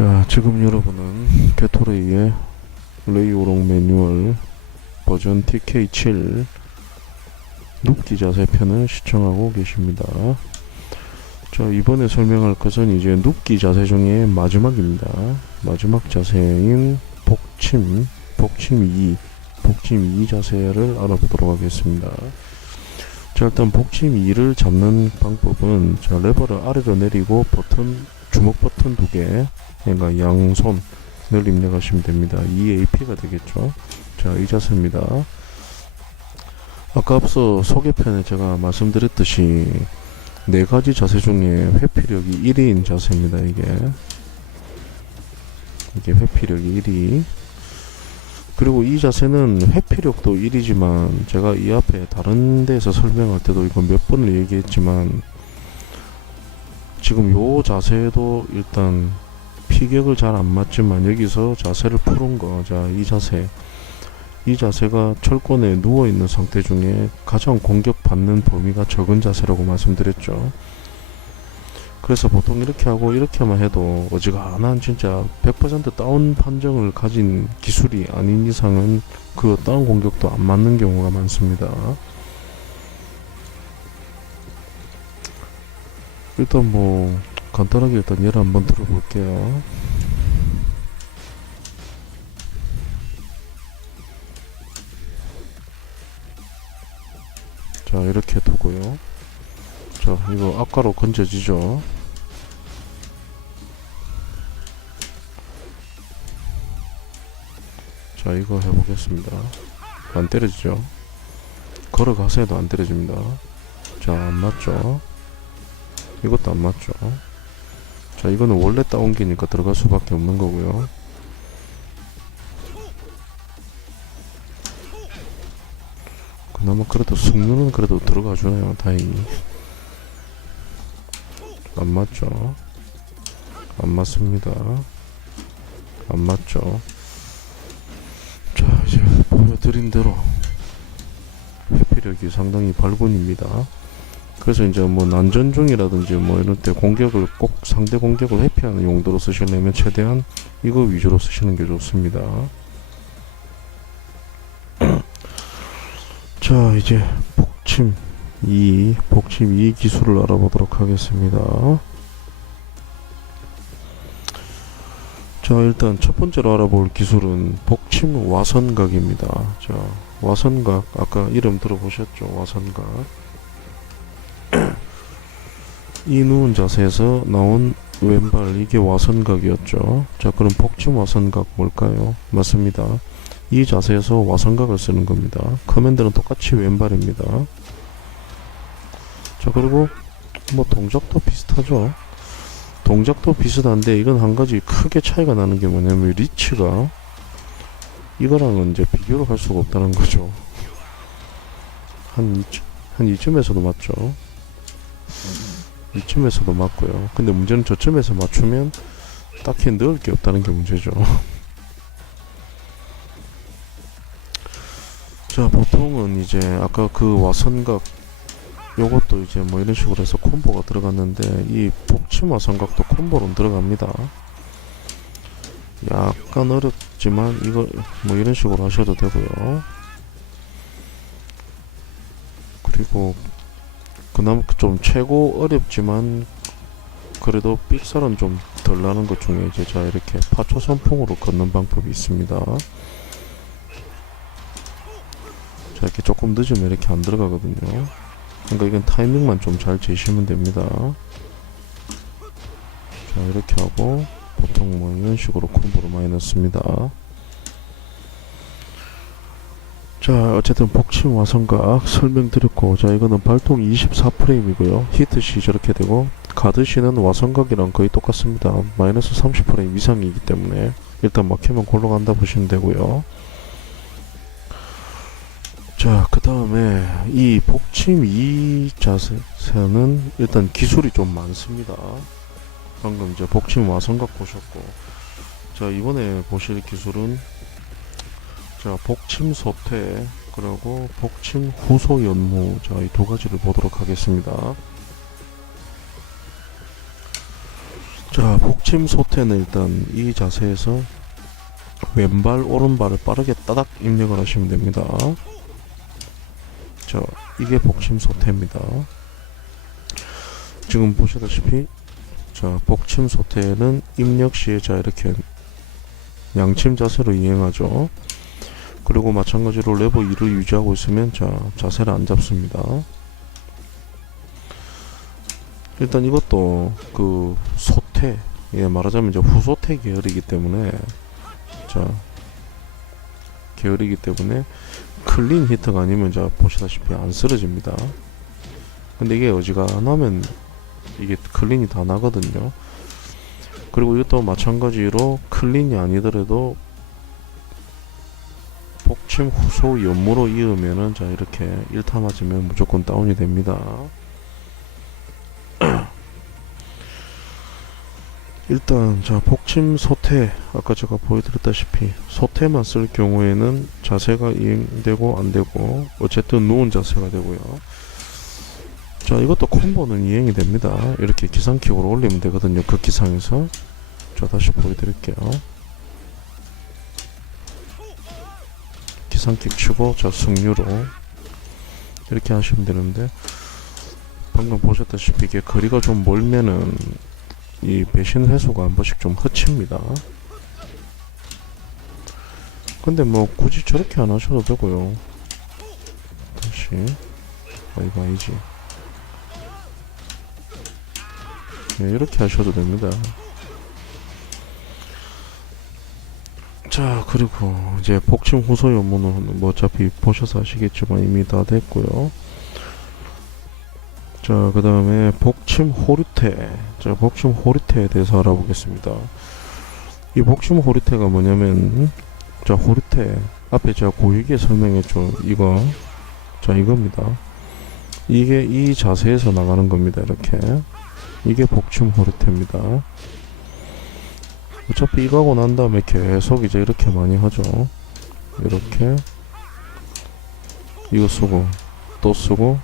자, 지금 여러분은 게토레이의 레이오롱 매뉴얼 버전 TK7 눕기 자세 편을 시청하고 계십니다. 자, 이번에 설명할 것은 이제 눕기 자세 중에 마지막입니다. 마지막 자세인 복침, 복침 2, 복침 2 자세를 알아보도록 하겠습니다. 자, 일단 복침 2를 잡는 방법은 자, 레버를 아래로 내리고 버튼, 주먹 버튼 두 개, 그러니까 양손을 입력하시면 됩니다. EAP가 되겠죠. 자, 이 자세입니다. 아까 앞서 소개편에 제가 말씀드렸듯이 네 가지 자세 중에 회피력이 1위인 자세입니다. 이게 이게 회피력이 1위. 그리고 이 자세는 회피력도 1위지만 제가 이 앞에 다른 데서 설명할 때도 이거 몇 번을 얘기했지만 지금 요 자세도 일단 피격을 잘 안 맞지만 여기서 자세를 푸는 거, 자, 이 자세. 이 자세가 철권에 누워 있는 상태 중에 가장 공격받는 범위가 적은 자세라고 말씀드렸죠. 그래서 보통 이렇게 하고 이렇게만 해도 어지간한 진짜 100% 다운 판정을 가진 기술이 아닌 이상은 그 다운 공격도 안 맞는 경우가 많습니다. 일단 뭐 간단하게 일단 예를 한번 들어볼게요. 자 이렇게 두고요. 자 이거 아까로 건져지죠. 자 이거 해보겠습니다. 안 때려지죠. 걸어가서도 안 때려집니다. 자 안 맞죠. 이것도 안 맞죠. 자, 이거는 원래 다운기니까 들어갈 수밖에 없는 거고요. 그나마 그래도 승률은 그래도 들어가 주네요. 다행히. 안 맞죠. 안 맞습니다. 안 맞죠. 자, 이제 보여드린 대로 회피력이 상당히 발군입니다. 그래서 이제 뭐 난전 중이라든지 뭐 이런 때 공격을 꼭 상대 공격을 회피하는 용도로 쓰시려면 최대한 이거 위주로 쓰시는 게 좋습니다. 자 이제 복침 2 복침 2 기술을 알아보도록 하겠습니다. 자 일단 첫 번째로 알아볼 기술은 복침 와선각입니다. 자 와선각 아까 이름 들어보셨죠? 와선각. 이 누운 자세에서 나온 왼발 이게 와선각이었죠. 자 그럼 복침 와선각 뭘까요? 맞습니다. 이 자세에서 와선각을 쓰는 겁니다. 커맨드는 똑같이 왼발입니다. 자 그리고 뭐 동작도 비슷하죠. 동작도 비슷한데 이건 한 가지 크게 차이가 나는 게 뭐냐면 리치가 이거랑은 이제 비교를 할 수가 없다는 거죠. 한, 이쯤, 한 이쯤에서도 맞죠. 이쯤에서도 맞고요. 근데 문제는 저쯤에서 맞추면 딱히 넣을 게 없다는 게 문제죠. 자, 보통은 이제 아까 그 와선각 요것도 이제 뭐 이런 식으로 해서 콤보가 들어갔는데 이 복침 와선각도 콤보로 들어갑니다. 약간 어렵지만 이거 뭐 이런 식으로 하셔도 되고요. 그리고 그나마 좀 최고 어렵지만 그래도 삑살은 좀 덜 나는 것 중에 이제 자 이렇게 파초 선풍으로 걷는 방법이 있습니다. 자 이렇게 조금 늦으면 이렇게 안 들어가거든요. 그러니까 이건 타이밍만 좀 잘 재시면 됩니다. 자 이렇게 하고 보통 뭐 이런 식으로 콤보를 많이 넣습니다. 자 어쨌든 복침 와선각 설명드렸고 자 이거는 발동 24프레임이고요. 히트시 저렇게 되고 가드시는 와선각이랑 거의 똑같습니다. 마이너스 30프레임 이상이기 때문에 일단 막히면 골로 간다 보시면 되고요. 자 그 다음에 이 복침 2 자세는 일단 기술이 좀 많습니다. 방금 이제 복침 와선각 보셨고 자 이번에 보실 기술은 자, 복침 소퇴 그리고 복침 후소 연무 자, 이 두 가지를 보도록 하겠습니다. 자, 자, 복침 소태는 일단 이 자세에서 왼발, 오른발을 빠르게 따닥 입력을 하시면 됩니다. 자, 이게 복침 소태입니다. 지금 보시다시피 자, 복침 소태는 입력 시에 자 이렇게 양침 자세로 이행하죠. 그리고 마찬가지로 레버 2를 유지하고 있으면 자, 자세를 안 잡습니다. 일단 이것도 그 소태, 예, 말하자면 이제 후소태 계열이기 때문에 자, 계열이기 때문에 클린 히트가 아니면 자 보시다시피 안 쓰러집니다. 근데 이게 어지간하면 이게 클린이 다 나거든요. 그리고 이것도 마찬가지로 클린이 아니더라도 복침 후소 연무로 이으면은 자 이렇게 1타 맞으면 무조건 다운이 됩니다. 일단 자 복침 소태 아까 제가 보여드렸다시피 소태만 쓸 경우에는 자세가 이행되고 안 되고 어쨌든 누운 자세가 되고요. 자 이것도 콤보는 이행이 됩니다. 이렇게 기상킥으로 올리면 되거든요. 그 기상에서 자 다시 보여드릴게요. 기상킥 치고 자 승류로 이렇게 하시면 되는데 방금 보셨다시피 이게 거리가 좀 멀면은 이 배신 회수가 한 번씩 좀 흐칩니다. 근데 뭐 굳이 저렇게 안 하셔도 되고요. 다시 아 이거 아니지. 네, 이렇게 하셔도 됩니다. 자 그리고 이제 복침 후소 연문은 뭐 어차피 보셔서 아시겠지만 이미 다 됐고요. 자, 그 다음에 복침 호르테. 자, 복침 호르테에 대해서 알아보겠습니다. 이 복침 호르테가 뭐냐면, 자, 호르테. 앞에 제가 고유기에 설명했죠. 이거. 자, 이겁니다. 이게 이 자세에서 나가는 겁니다. 이렇게. 이게 복침 호르테입니다. 어차피 이거 하고 난 다음에 계속 이제 이렇게 많이 하죠. 이렇게. 이거 쓰고, 또 쓰고,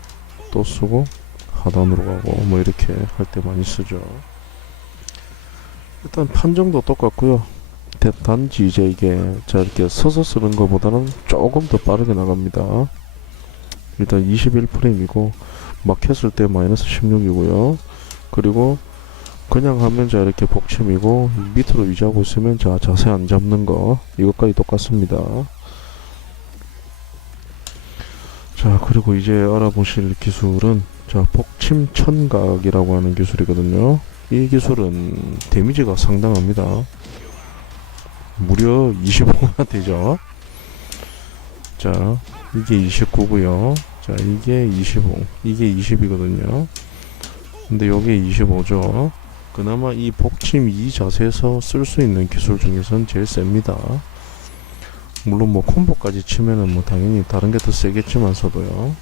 또 쓰고, 하단으로 가고 뭐 이렇게 할 때 많이 쓰죠. 일단 판정도 똑같고요. 대- 단지 이제 이게 자 이렇게 서서 쓰는 것보다는 조금 더 빠르게 나갑니다. 일단 21프레임이고 막 했을 때 마이너스 16이고요. 그리고 그냥 하면 자 이렇게 복침이고 밑으로 유지하고 있으면 자 자세 안 잡는 거 이것까지 똑같습니다. 자 그리고 이제 알아보실 기술은 자 복침 천각이라고 하는 기술이거든요. 이 기술은 데미지가 상당합니다. 무려 25가 되죠. 자 이게 29고요. 자 이게 25, 이게 20이거든요. 근데 요게 25죠. 그나마 이 복침 이 자세에서 쓸 수 있는 기술 중에선 제일 셉니다. 물론 뭐 콤보까지 치면은 뭐 당연히 다른 게 더 세겠지만서도요.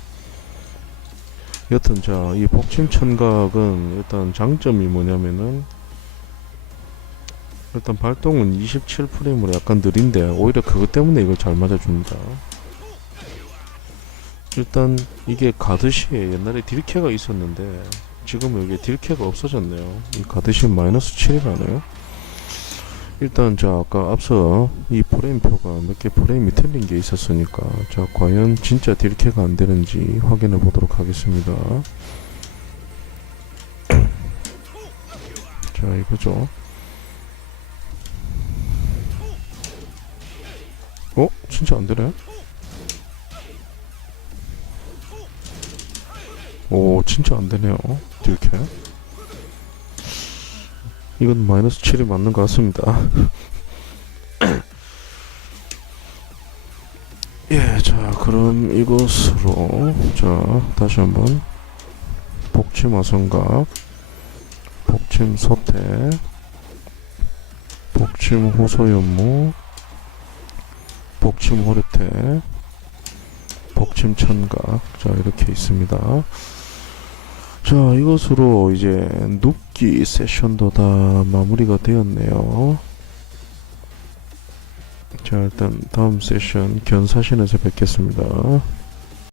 여튼 자 이 복침 천각은 일단 장점이 뭐냐면은 일단 발동은 27프레임으로 약간 느린데 오히려 그것 때문에 이걸 잘 맞아줍니다. 일단 이게 가드시에 옛날에 딜캐가 있었는데 지금 여기 딜캐가 없어졌네요. 이 가드시 마이너스 7이라네요. 일단 자 아까 앞서 이 프레임표가 몇 개 프레임이 틀린 게 있었으니까 자 과연 진짜 딜캐가 안 되는지 확인해 보도록 하겠습니다. 자 이거죠. 어? 진짜 안 되네? 오 진짜 안 되네요. 딜캐. 이건 마이너스 7이 맞는 것 같습니다. 예, 자, 그럼 이것으로, 자, 다시 한번, 복침 화성각, 복침 소태, 복침 호소연무, 복침 호르테, 복침 천각, 자, 이렇게 있습니다. 자, 이것으로 이제 눕기 세션도 다 마무리가 되었네요. 자, 일단 다음 세션 견사신에서 뵙겠습니다.